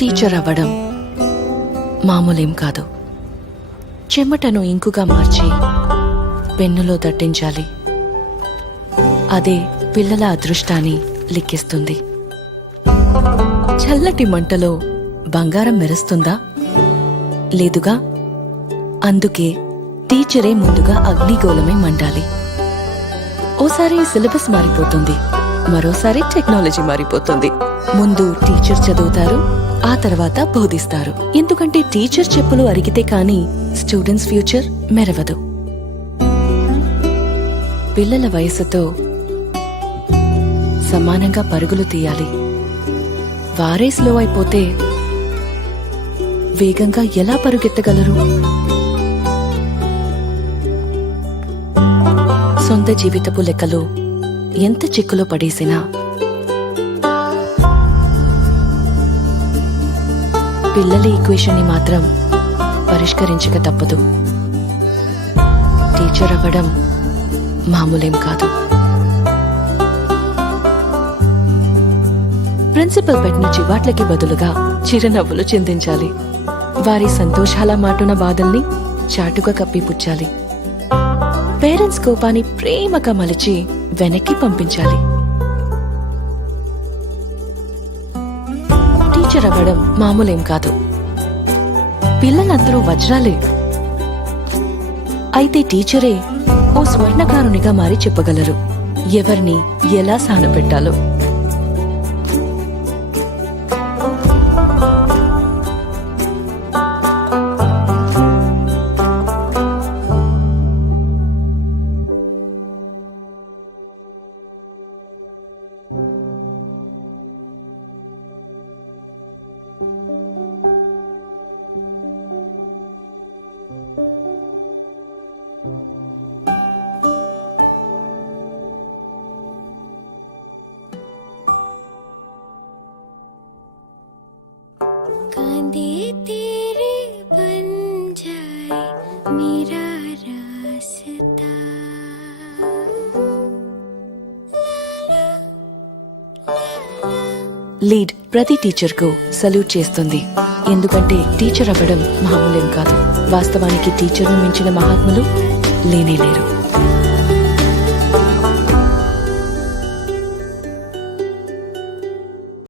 Teacher అవ్వడం మామూలేం కాదు. చెమటను ఇంకుగా మార్చి పెన్నులో దట్టించాలి. అదే పిల్లల అదృష్టాన్ని లిక్కిస్తుంది. చల్లటి మంటలో బంగారం మెరుస్తుందా? లేదుగా. అందుకే టీచరే ముందుగా అగ్నిగోళమై మండాలి. ఓసారి సిలబస్ మారిపోతుంది, మరోసారి టెక్నాలజీ మారిపోతుంది. ముందు టీచర్ చదువుతారు, ఆ తర్వాత బోధిస్తారు. ఎందుకంటే టీచర్ చెప్పులు అరిగితే కాని స్టూడెంట్స్ ఫ్యూచర్ మెరవదు. పిల్లల వయసుతో సమానంగా పరుగులు తీయాలి. వారే స్లో అయిపోతే వేగంగా ఎలా పరుగెత్తగలరు? సొంత జీవితపు లెక్కలు ఎంత చిక్కులో పడేసినా పిల్లల ఈక్వేషన్ ని మాత్రం పరిష్కరించక తప్పదు. టీచర్ అవ్వడం మామూలేం కాదు. ప్రిన్సిపల్ పెట్టిన చివాట్లకి బదులుగా చిరునవ్వులు చిందించాలి. వారి సంతోషాల మాటున బాధల్ని చాటుగా కప్పిపుచ్చాలి. పేరెంట్స్ కోపాన్ని ప్రేమగా మలిచి వెనక్కి పంపించాలి. టీచర్ అవ్వడం మామూలేం కాదు. పిల్లలందరూ వజ్రాలే. అయితే టీచరే ఓ స్వర్ణకారునిగా మారి చెప్పగలరు ఎవరిని ఎలా సానపెట్టాలో. तेरे बन जाए मेरा रास्ता. లీడ్ ప్రతి టీచర్ కు సల్యూట్ చేస్తుంది. ఎందుకంటే టీచర్ అవ్వడం మామూలేం కాదు. వాస్తవానికి టీచర్ను మించిన మహాత్ములు లేనేలేరు.